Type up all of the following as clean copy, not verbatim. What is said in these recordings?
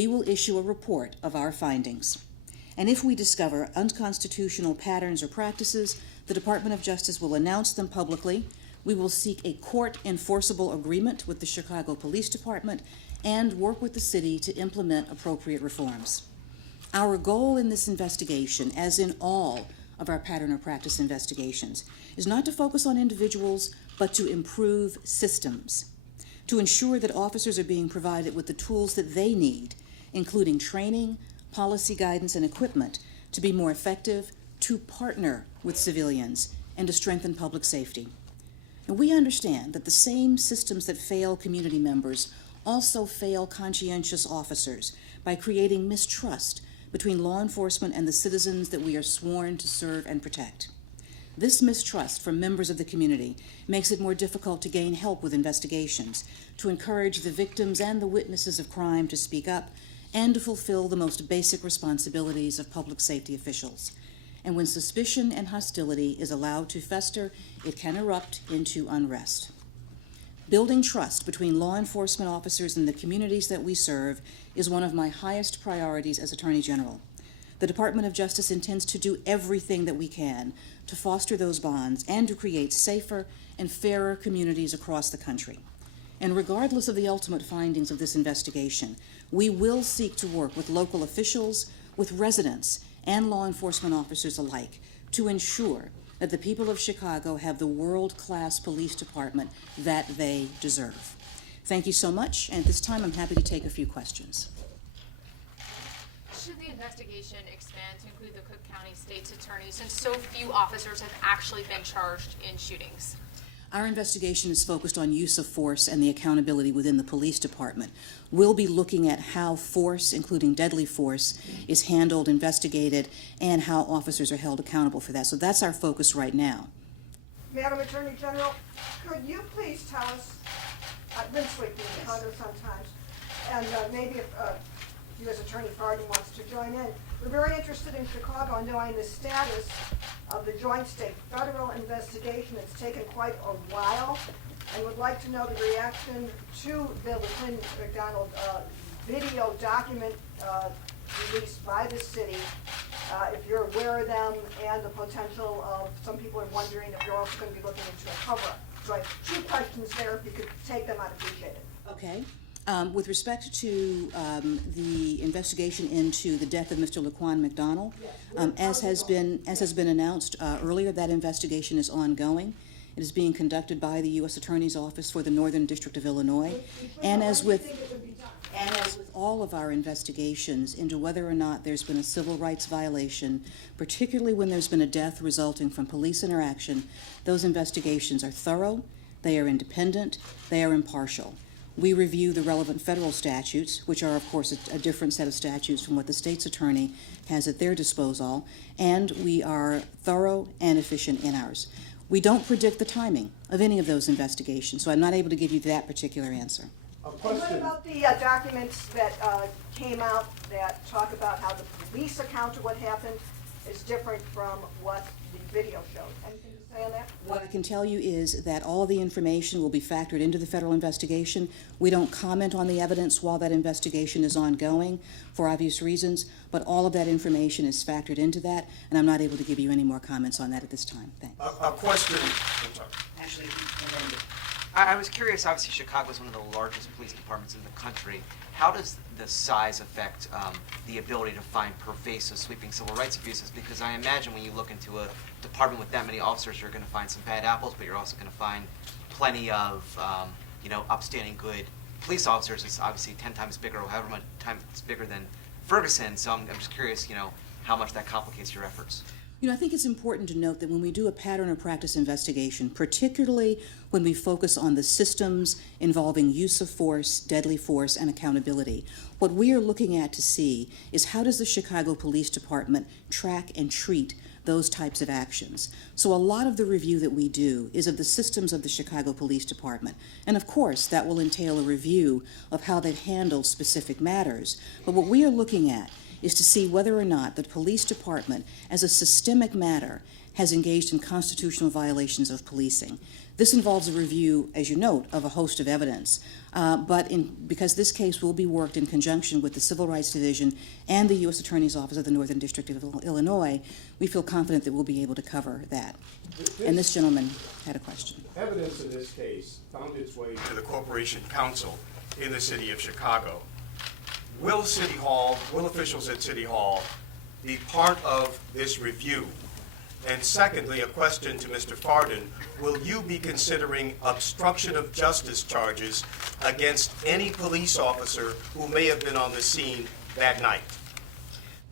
We will issue a report of our findings. And if we discover unconstitutional patterns or practices, the Department of Justice will announce them publicly. We will seek a court-enforceable agreement with the Chicago Police Department and work with the city to implement appropriate reforms. Our goal in this investigation, as in all of our pattern or practice investigations, is not to focus on individuals, but to improve systems, to ensure that officers are being provided with the tools that they need, including training, policy guidance, and equipment to be more effective, to partner with civilians, and to strengthen public safety. And we understand that the same systems that fail community members also fail conscientious officers by creating mistrust between law enforcement and the citizens that we are sworn to serve and protect. This mistrust from members of the community makes it more difficult to gain help with investigations, to encourage the victims and the witnesses of crime to speak up, and to fulfill the most basic responsibilities of public safety officials. And when suspicion and hostility is allowed to fester, it can erupt into unrest. Building trust between law enforcement officers and the communities that we serve is one of my highest priorities as Attorney General. The Department of Justice intends to do everything that we can to foster those bonds and to create safer and fairer communities across the country. And regardless of the ultimate findings of this investigation, we will seek to work with local officials, with residents, and law enforcement officers alike to ensure that the people of Chicago have the world-class police department that they deserve. Thank you so much, and at this time I'm happy to take a few questions. Should the investigation expand to include the Cook County State's Attorney, since so few officers have actually been charged in shootings? Our investigation is focused on use of force and the accountability within the police department. We'll be looking at how force, including deadly force, is handled, investigated, and how officers are held accountable for that. So that's our focus right now. Madam Attorney General, could you please tell us, I've been sleeping in Chicago sometimes, and maybe if U.S. Attorney Farden wants to join in. We're very interested in Chicago in knowing the status of the joint state federal investigation. It's taken quite a while, and would like to know the reaction to Bill Clinton McDonald video document released by the city, if you're aware of them, and the potential of, some people are wondering if you're also going to be looking into a cover-up. So I have two questions there. If you could take them, I'd appreciate it. Okay. With respect to the investigation into the death of Mr. Laquan McDonald, as has been announced earlier, that investigation is ongoing. It is being conducted by the U.S. Attorney's Office for the Northern District of Illinois, and as with all of our investigations into whether or not there's been a civil rights violation, particularly when there's been a death resulting from police interaction, those investigations are thorough, they are independent, they are impartial. We review the relevant federal statutes, which are, of course, a different set of statutes from what the state's attorney has at their disposal, and we are thorough and efficient in ours. We don't predict the timing of any of those investigations, so I'm not able to give you that particular answer. And what about the documents that came out that talk about how the police account of what happened is different from what the video showed? Anything to say on that? What I can tell you is that all the information will be factored into the federal investigation. We don't comment on the evidence while that investigation is ongoing for obvious reasons, but all of that information is factored into that, and I'm not able to give you any more comments on that at this time. Thanks. A question. Actually, I was curious, obviously Chicago is one of the largest police departments in the country. How does the size affect the ability to find pervasive, sweeping civil rights abuses? Because I imagine when you look into a department with that many officers, you're going to find some bad apples, but you're also going to find plenty of, upstanding good police officers. It's obviously 10 times bigger, or however much times it's bigger than Ferguson. So I'm just curious, how much that complicates your efforts. I think it's important to note that when we do a pattern or practice investigation, particularly when we focus on the systems involving use of force, deadly force, and accountability, what we are looking at to see is how does the Chicago Police Department track and treat those types of actions. So a lot of the review that we do is of the systems of the Chicago Police Department. And of course, that will entail a review of how they've handled specific matters. But what we are looking at is to see whether or not the police department, as a systemic matter, has engaged in constitutional violations of policing. This involves a review, as you note, of a host of evidence. Because this case will be worked in conjunction with the Civil Rights Division and the U.S. Attorney's Office of the Northern District of Illinois, we feel confident that we'll be able to cover that. And this gentleman had a question. Evidence in this case found its way to the Corporation Council in the city of Chicago. Will officials at City Hall be part of this review? And secondly, a question to Mr. Farden, will you be considering obstruction of justice charges against any police officer who may have been on the scene that night?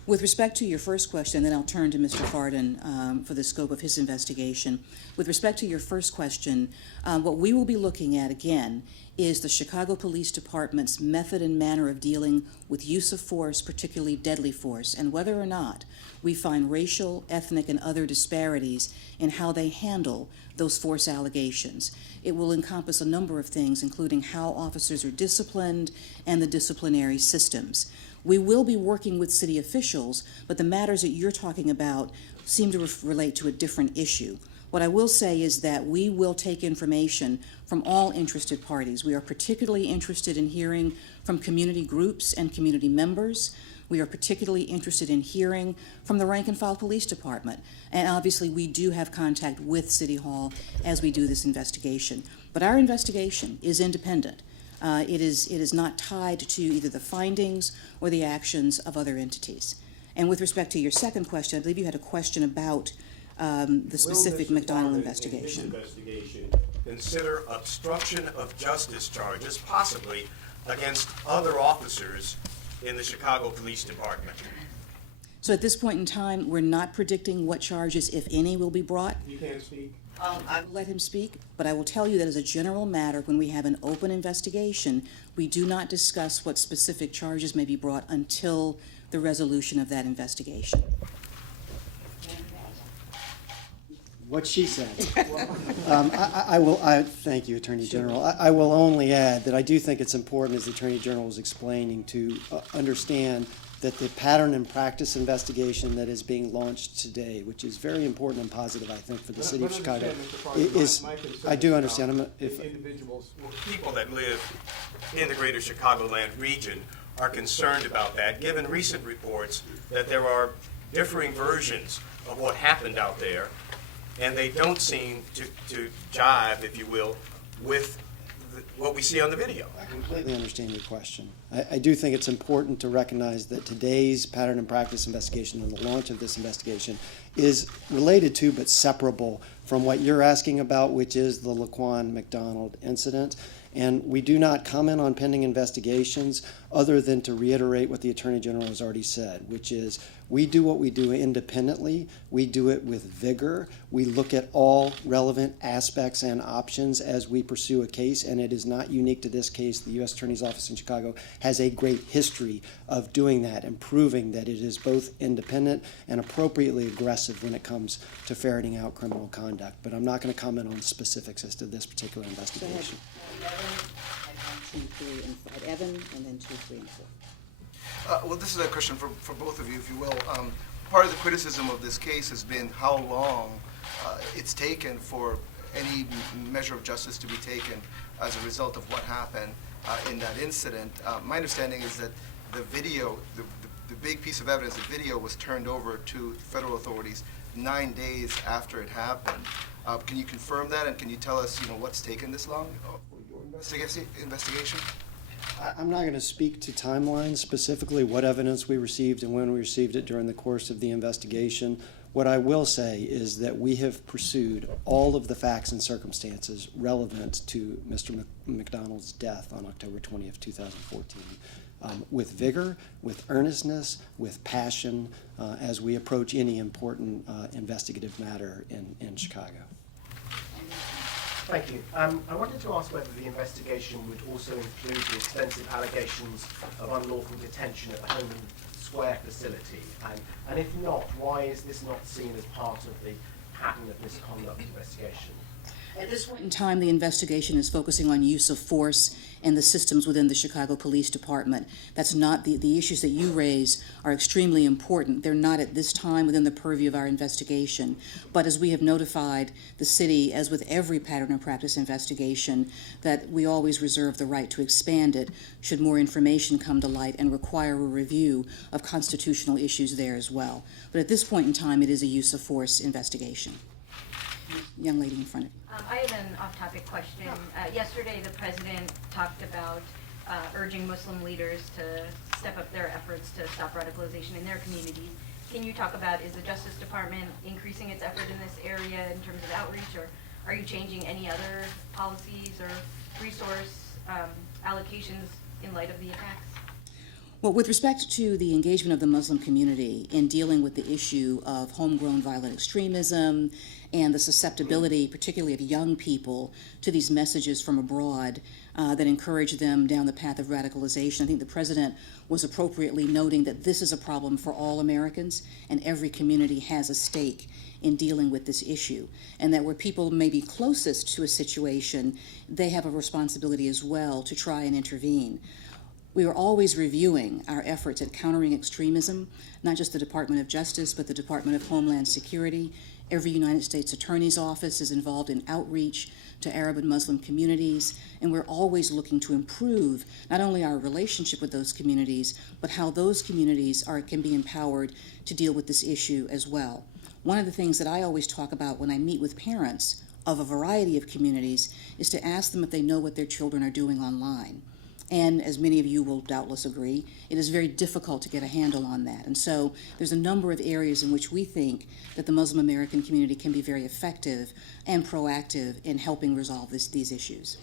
With respect to your first question, then I'll turn to Mr. Farden for the scope of his investigation. With respect to your first question, what we will be looking at again is the Chicago Police Department's method and manner of dealing with use of force, particularly deadly force, and whether or not we find racial, ethnic, and other disparities in how they handle those force allegations. It will encompass a number of things, including how officers are disciplined and the disciplinary systems. We will be working with city officials, but the matters that you're talking about seem to relate to a different issue. What I will say is that we will take information from all interested parties. We are particularly interested in hearing from community groups and community members. We are particularly interested in hearing from the rank and file police department. And obviously we do have contact with City Hall as we do this investigation. But our investigation is independent. It is not tied to either the findings or the actions of other entities. And with respect to your second question, I believe you had a question about the specific McDonald investigation. Will Mr. Farden, in his investigation, consider obstruction of justice charges, possibly against other officers in the Chicago Police Department? So at this point in time, we're not predicting what charges, if any, will be brought. You can't speak. I will let him speak, but I will tell you that as a general matter, when we have an open investigation, we do not discuss what specific charges may be brought until the resolution of that investigation. What she said. Thank you, Attorney General. I will only add that I do think it's important, as the Attorney General was explaining, to understand that the pattern and practice investigation that is being launched today, which is very important and positive, I think, for the city of Chicago, is, I do understand. Individuals, people that live in the greater Chicagoland region are concerned about that, given recent reports that there are differing versions of what happened out there, and they don't seem to jive, if you will, with what we see on the video. I completely understand your question. I do think it's important to recognize that today's pattern and practice investigation and the launch of this investigation is related to but separable from what you're asking about, which is the Laquan McDonald incident. And we do not comment on pending investigations other than to reiterate what the Attorney General has already said, which is we do what we do independently. We do it with vigor. We look at all relevant aspects and options as we pursue a case, and it is not unique to this case. The U.S. Attorney's Office in Chicago has a great history of doing that and proving that it is both independent and appropriately aggressive when it comes to ferreting out criminal conduct. But I'm not going to comment on specifics as to this particular investigation. Evan, and then 2, 3, and 4. Well, this is a question for both of you, if you will. Part of the criticism of this case has been how long it's taken for any measure of justice to be taken as a result of what happened in that incident. My understanding is that the video, the big piece of evidence, the video was turned over to federal authorities 9 days after it happened. Can you confirm that, and can you tell us, what's taken this long for your investigation? I'm not going to speak to timelines, specifically what evidence we received and when we received it during the course of the investigation. What I will say is that we have pursued all of the facts and circumstances relevant to Mr. McDonald's death on October 20th, 2014, with vigor, with earnestness, with passion, as we approach any important investigative matter in Chicago. Thank you. I wanted to ask whether the investigation would also include the extensive allegations of unlawful detention at the Homan Square facility, and if not, why is this not seen as part of the pattern of misconduct investigation? At this point in time, the investigation is focusing on use of force and the systems within the Chicago Police Department. That's not, the issues that you raise are extremely important. They're not at this time within the purview of our investigation. But as we have notified the city, as with every pattern and practice investigation, that we always reserve the right to expand it should more information come to light and require a review of constitutional issues there as well. But at this point in time, it is a use of force investigation. Young lady in front of you. I have an off-topic question. Yesterday, the president talked about urging Muslim leaders to step up their efforts to stop radicalization in their communities. Can you talk about, is the Justice Department increasing its effort in this area in terms of outreach, or are you changing any other policies or resource allocations in light of the attacks? Well, with respect to the engagement of the Muslim community in dealing with the issue of homegrown violent extremism and the susceptibility, particularly of young people, to these messages from abroad that encourage them down the path of radicalization, I think the president was appropriately noting that this is a problem for all Americans, and every community has a stake in dealing with this issue, and that where people may be closest to a situation, they have a responsibility as well to try and intervene. We are always reviewing our efforts at countering extremism, not just the Department of Justice, but the Department of Homeland Security. Every United States Attorney's Office is involved in outreach to Arab and Muslim communities, and we're always looking to improve not only our relationship with those communities, but how those communities can be empowered to deal with this issue as well. One of the things that I always talk about when I meet with parents of a variety of communities is to ask them if they know what their children are doing online. And as many of you will doubtless agree, it is very difficult to get a handle on that. And so there's a number of areas in which we think that the Muslim American community can be very effective and proactive in helping resolve these issues.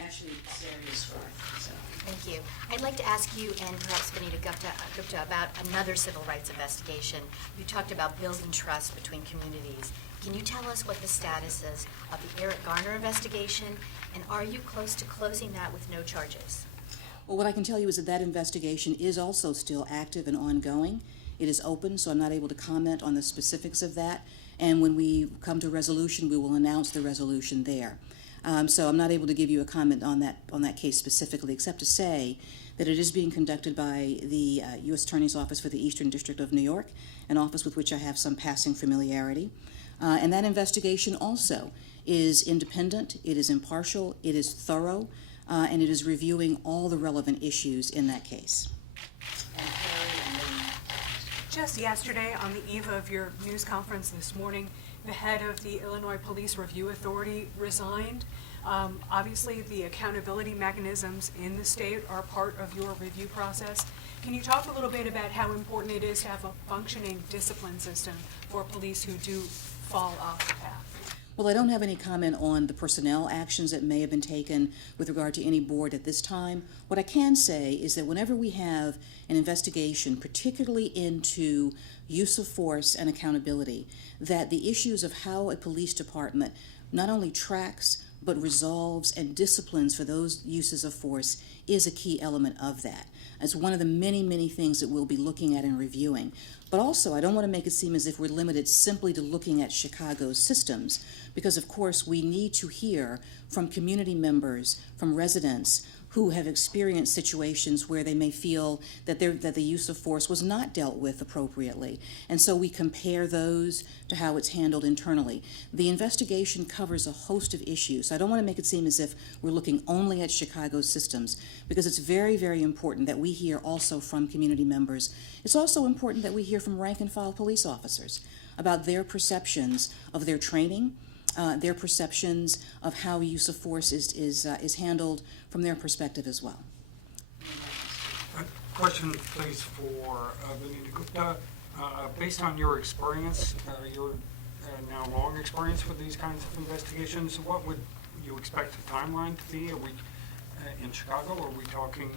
Actually, Sarah is first. Thank you. I'd like to ask you and perhaps Vanita Gupta about another civil rights investigation. You talked about building trust between communities. Can you tell us what the status is of the Eric Garner investigation, and are you close to closing that with no charges? Well, what I can tell you is that investigation is also still active and ongoing. It is open, so I'm not able to comment on the specifics of that. And when we come to resolution, we will announce the resolution there. So I'm not able to give you a comment on that case specifically, except to say that it is being conducted by the U.S. Attorney's Office for the Eastern District of New York, an office with which I have some passing familiarity. And that investigation also is independent, it is impartial, it is thorough, and it is reviewing all the relevant issues in that case. Just yesterday, on the eve of your news conference this morning, the head of the Illinois Police Review Authority resigned. Obviously, the accountability mechanisms in the state are part of your review process. Can you talk a little bit about how important it is to have a functioning discipline system for police who do fall off the path? Well, I don't have any comment on the personnel actions that may have been taken with regard to any board at this time. What I can say is that whenever we have an investigation, particularly into use of force and accountability, that the issues of how a police department not only tracks but resolves and disciplines for those uses of force is a key element of that. It's one of the many, many things that we'll be looking at and reviewing. But also, I don't want to make it seem as if we're limited simply to looking at Chicago's systems, because of course we need to hear from community members, from residents who have experienced situations where they may feel that the use of force was not dealt with appropriately. And so we compare those to how it's handled internally. The investigation covers a host of issues. I don't want to make it seem as if we're looking only at Chicago's systems, because it's very, very important that we hear also from community members. It's also important that we hear from rank and file police officers about their perceptions of their training, their perceptions of how use of force is handled from their perspective as well. A question, please, for Vanita Gupta. Based on your experience, your now long experience with these kinds of investigations, what would you expect the timeline to be? Are we in Chicago? Are we talking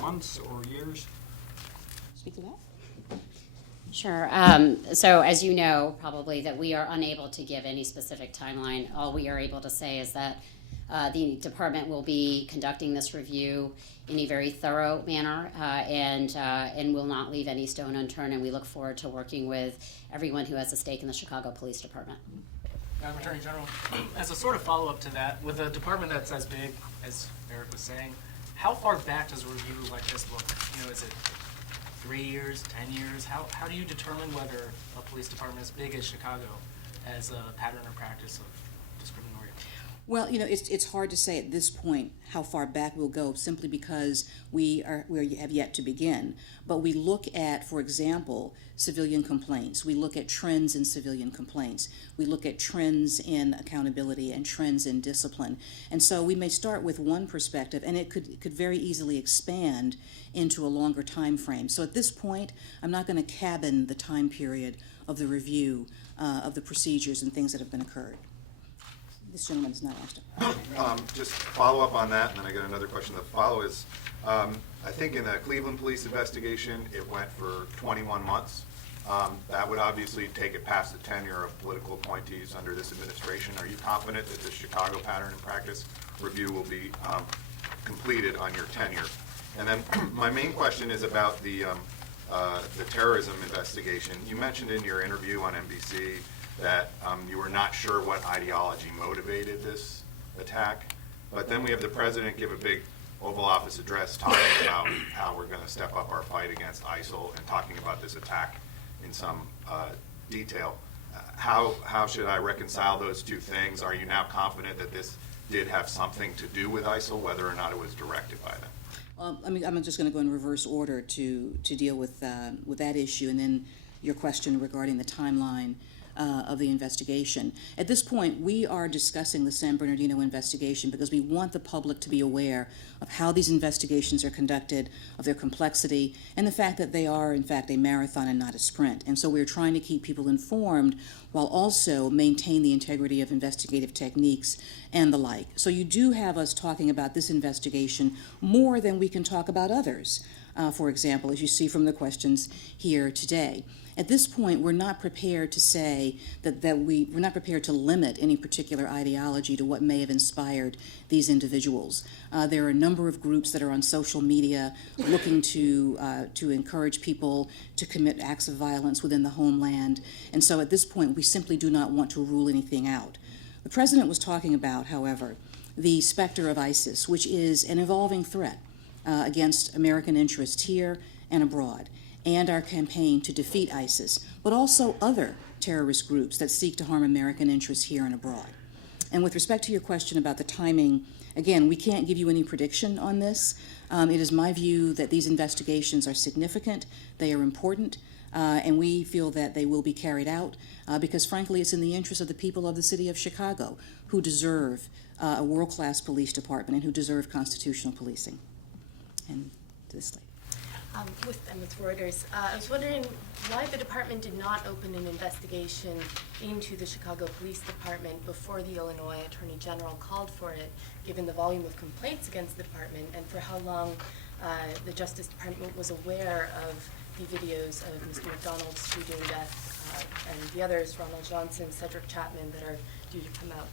months or years? Speak to that. Sure. So as you know, probably, that we are unable to give any specific timeline. All we are able to say is that The department will be conducting this review in a very thorough manner and will not leave any stone unturned, and we look forward to working with everyone who has a stake in the Chicago Police Department. Madam Attorney General, as a sort of follow-up to that, with a department that's as big as Eric was saying, how far back does a review like this look? You know, is it 3 years, 10 years? How do you determine whether a police department as big as Chicago has a pattern or practice of discriminatory? Well, it's hard to say at this point how far back we'll go, simply because we have yet to begin. But we look at, for example, civilian complaints. We look at trends in civilian complaints. We look at trends in accountability and trends in discipline. And so we may start with one perspective, and it could very easily expand into a longer time frame. So at this point, I'm not going to cabin the time period of the review of the procedures and things that have been occurred. This gentleman's not asked. Just follow up on that, and then I got another question. The follow is, I think in the Cleveland police investigation, it went for 21 months. That would obviously take it past the tenure of political appointees under this administration. Are you confident that the Chicago pattern and practice review will be completed on your tenure? And then my main question is about the terrorism investigation. You mentioned in your interview on NBC that you were not sure what ideology motivated this attack. But then we have the president give a big Oval Office address talking about how we're going to step up our fight against ISIL and talking about this attack in some detail. How should I reconcile those two things? Are you now confident that this did have something to do with ISIL, whether or not it was directed by them? I'm just going to go in reverse order to deal with that issue, and then your question regarding the timeline of the investigation. At this point, we are discussing the San Bernardino investigation because we want the public to be aware of how these investigations are conducted, of their complexity, and the fact that they are, in fact, a marathon and not a sprint. And so we're trying to keep people informed while also maintain the integrity of investigative techniques and the like. So you do have us talking about this investigation more than we can talk about others, for example, as you see from the questions here today. At this point, we're not prepared to say we're not prepared to limit any particular ideology to what may have inspired these individuals. There are a number of groups that are on social media looking to encourage people to commit acts of violence within the homeland, and so at this point, we simply do not want to rule anything out. The president was talking about, however, the specter of ISIS, which is an evolving threat against American interests here and abroad, and our campaign to defeat ISIS, but also other terrorist groups that seek to harm American interests here and abroad. And with respect to your question about the timing, again, we can't give you any prediction on this. It is my view that these investigations are significant, they are important, and we feel that they will be carried out because, frankly, it's in the interest of the people of the city of Chicago who deserve a world-class police department and who deserve constitutional policing. And to this lady. With Reuters, I was wondering why the department did not open an investigation into the Chicago Police Department before the Illinois Attorney General called for it, given the volume of complaints against the department, and for how long the Justice Department was aware of the videos of Mr. McDonald's shooting death and the others, Ronald Johnson, Cedric Chapman, that are due to come out.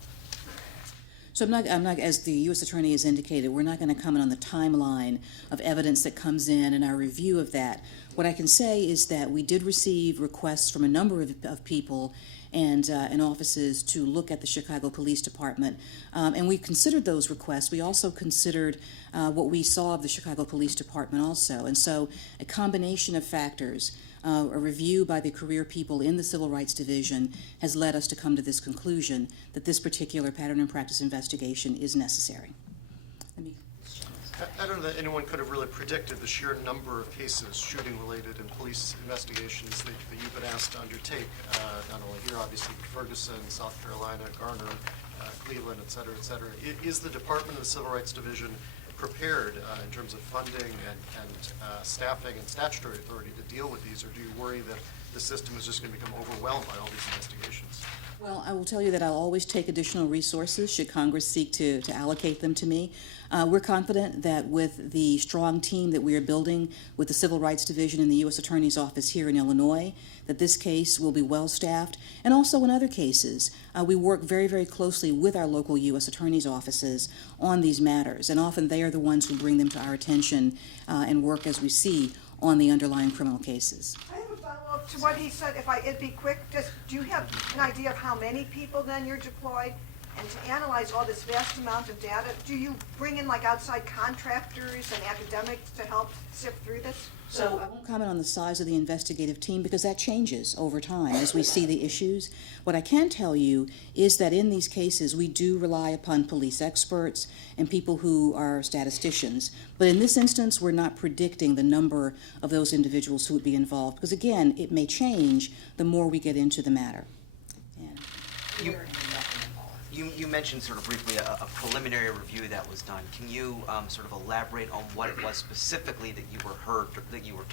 So I'm not, as the U.S. Attorney has indicated, we're not going to comment on the timeline of evidence that comes in and our review of that. What I can say is that we did receive requests from a number of people and offices to look at the Chicago Police Department, and we considered those requests. We also considered what we saw of the Chicago Police Department also, and so a combination of factors. A review by the career people in the Civil Rights Division has led us to come to this conclusion that this particular pattern and practice investigation is necessary. I don't know that anyone could have really predicted the sheer number of cases, shooting-related and police investigations that you've been asked to undertake, not only here, obviously, but Ferguson, South Carolina, Garner, Cleveland, et cetera, et cetera. Is the Department of the Civil Rights Division prepared in terms of funding and staffing and statutory authority to deal with these, or do you worry that the system is just going to become overwhelmed by all these investigations? Well, I will tell you that I'll always take additional resources should Congress seek to allocate them to me. We're confident that with the strong team that we are building with the Civil Rights Division in the U.S. Attorney's Office here in Illinois, that this case will be well-staffed. And also in other cases, we work very, very closely with our local U.S. Attorney's offices on these matters. And often they are the ones who bring them to our attention and work as we see on the underlying criminal cases. I have a follow-up to what he said, it'd be quick, do you have an idea of how many people then you're deployed? And to analyze all this vast amount of data, do you bring in like outside contractors and academics to help sift through this? So I won't comment on the size of the investigative team because that changes over time as we see the issues. What I can tell you is that in these cases we do rely upon police experts and people who are statisticians. But in this instance, we're not predicting the number of those individuals who would be involved because, again, it may change the more we get into the matter. You mentioned sort of briefly a preliminary review that was done. Can you sort of elaborate on what it was specifically that you were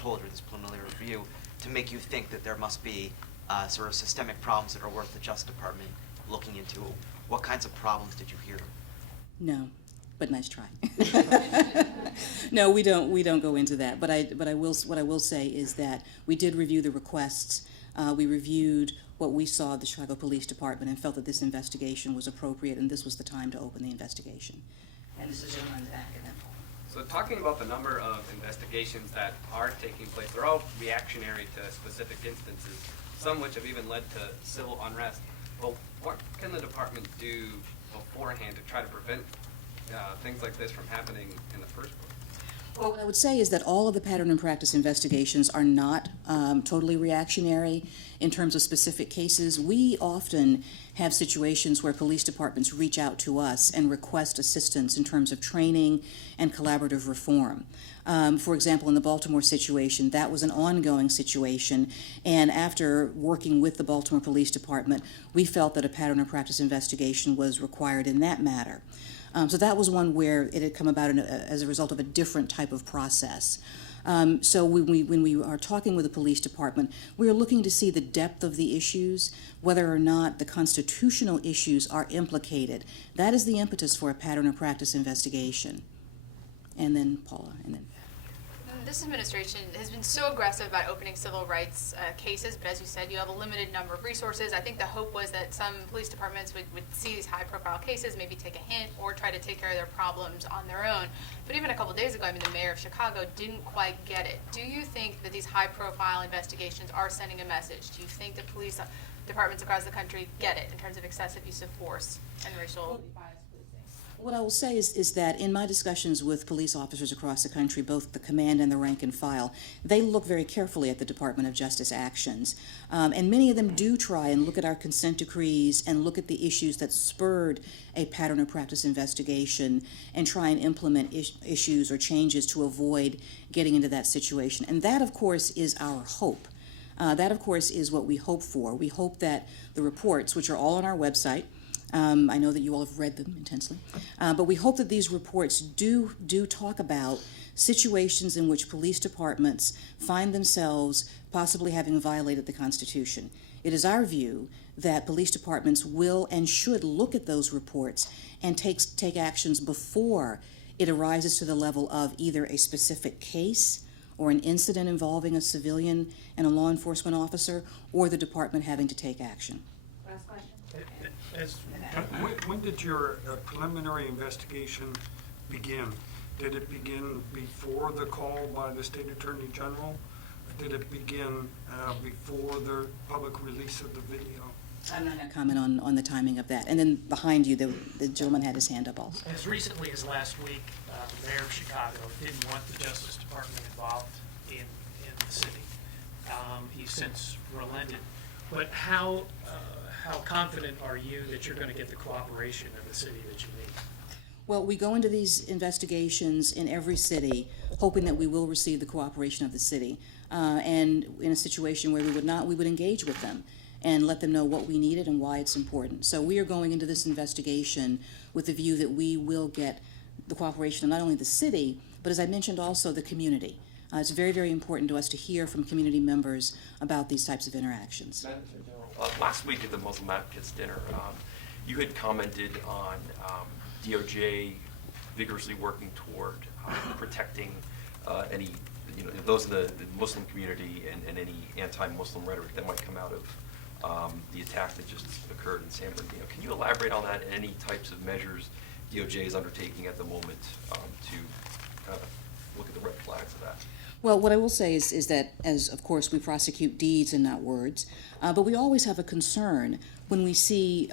told during this preliminary review to make you think that there must be sort of systemic problems that are worth the Justice Department looking into? What kinds of problems did you hear? No, but nice try. No, we don't go into that. But what I will say is that we did review the requests. We reviewed what we saw at the Chicago Police Department and felt that this investigation was appropriate and this was the time to open the investigation. And this is gentleman in the back and then Paul. So talking about the number of investigations that are taking place, they're all reactionary to specific instances, some which have even led to civil unrest. But what can the department do beforehand to try to prevent things like this from happening in the first place? Well, what I would say is that all of the pattern and practice investigations are not totally reactionary in terms of specific cases. We often have situations where police departments reach out to us and request assistance in terms of training and collaborative reform. For example, in the Baltimore situation, that was an ongoing situation, and after working with the Baltimore Police Department, we felt that a pattern and practice investigation was required in that matter. So that was one where it had come about as a result of a different type of process. So when we are talking with the police department, we are looking to see the depth of the issues, whether or not the constitutional issues are implicated. That is the impetus for a pattern or practice investigation. And then Paula, and then. This administration has been so aggressive about opening civil rights cases, but as you said, you have a limited number of resources. I think the hope was that some police departments would see these high-profile cases, maybe take a hint, or try to take care of their problems on their own. But even a couple days ago, the mayor of Chicago didn't quite get it. Do you think that these high-profile investigations are sending a message? Do you think that police departments across the country get it in terms of excessive use of force and racial bias? What I will say is that in my discussions with police officers across the country, both the command and the rank and file, they look very carefully at the Department of Justice actions. And many of them do try and look at our consent decrees and look at the issues that spurred a pattern or practice investigation and try and implement issues or changes to avoid getting into that situation. And that, of course, is our hope. That, of course, is what we hope for. We hope that the reports, which are all on our website, I know that you all have read them intensely, but we hope that these reports do talk about situations in which police departments find themselves possibly having violated the Constitution. It is our view that police departments will and should look at those reports and take actions before it arises to the level of either a specific case or an incident involving a civilian and a law enforcement officer, or the department having to take action. Last question. When did your preliminary investigation begin? Did it begin before the call by the State Attorney General? Or did it begin before the public release of the video? I'm not going to comment on the timing of that. And then behind you, the gentleman had his hand up also. As recently as last week, the mayor of Chicago didn't want the Justice Department involved in the city. He's since relented. But how confident are you that you're going to get the cooperation of the city that you need? Well, we go into these investigations in every city hoping that we will receive the cooperation of the city. And in a situation where we would not, we would engage with them and let them know what we needed and why it's important. So we are going into this investigation with the view that we will get the cooperation of not only the city, but as I mentioned also the community. It's very, very important to us to hear from community members about these types of interactions. Madam Attorney General, last week at the Muslim Advocates Dinner, you had commented on DOJ vigorously working toward protecting any, those in the Muslim community and any anti-Muslim rhetoric that might come out of the attack that just occurred in San Bernardino. Can you elaborate on that and any types of measures DOJ is undertaking at the moment to kind of look at the red flags of that? Well, what I will say is that, as of course we prosecute deeds and not words, but we always have a concern when we see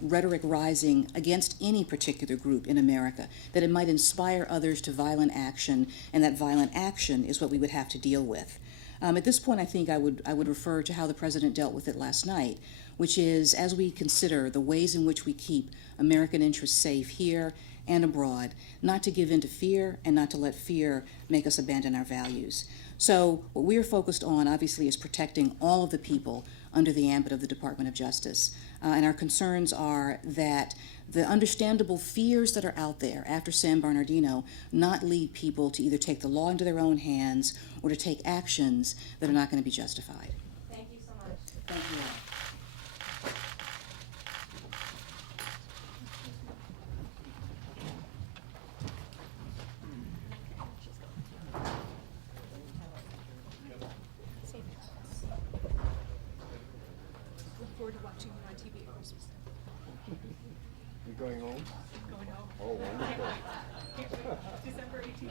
rhetoric rising against any particular group in America, that it might inspire others to violent action, and that violent action is what we would have to deal with. At this point, I think I would refer to how the President dealt with it last night, which is, as we consider the ways in which we keep American interests safe here and abroad, not to give in to fear and not to let fear make us abandon our values. So what we are focused on, obviously, is protecting all of the people under the ambit of the Department of Justice. And our concerns are that the understandable fears that are out there after San Bernardino not lead people to either take the law into their own hands or to take actions that are not going to be justified. Thank you so much. Thank you all. Look forward to watching you on TV at Christmas. You going home? Going home. Oh, wonderful. December 18th.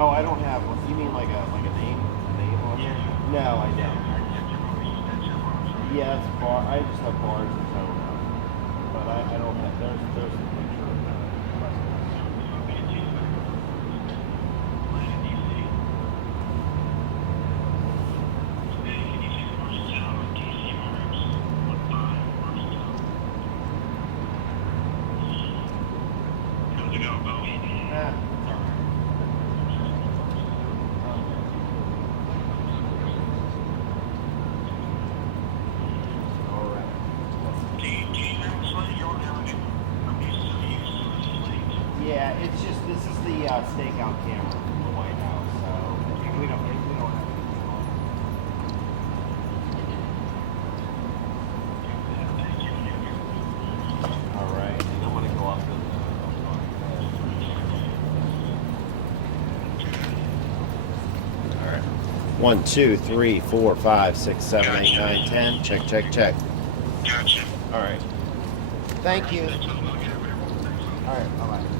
Oh, I don't have one. You mean like a name on there? No, I don't. Yeah, it's bar. I just have bars and tone up, but I don't have. There's a picture of the Yeah, it's just this is the stakeout camera from the White House, so we don't have anything on. All right, and I'm gonna go up to the. All right. 1, 2, 3, 4, 5, 6, 7, 8, 9, 10. Check, check, check. Gotcha. All right. Thank you. All right. Bye bye.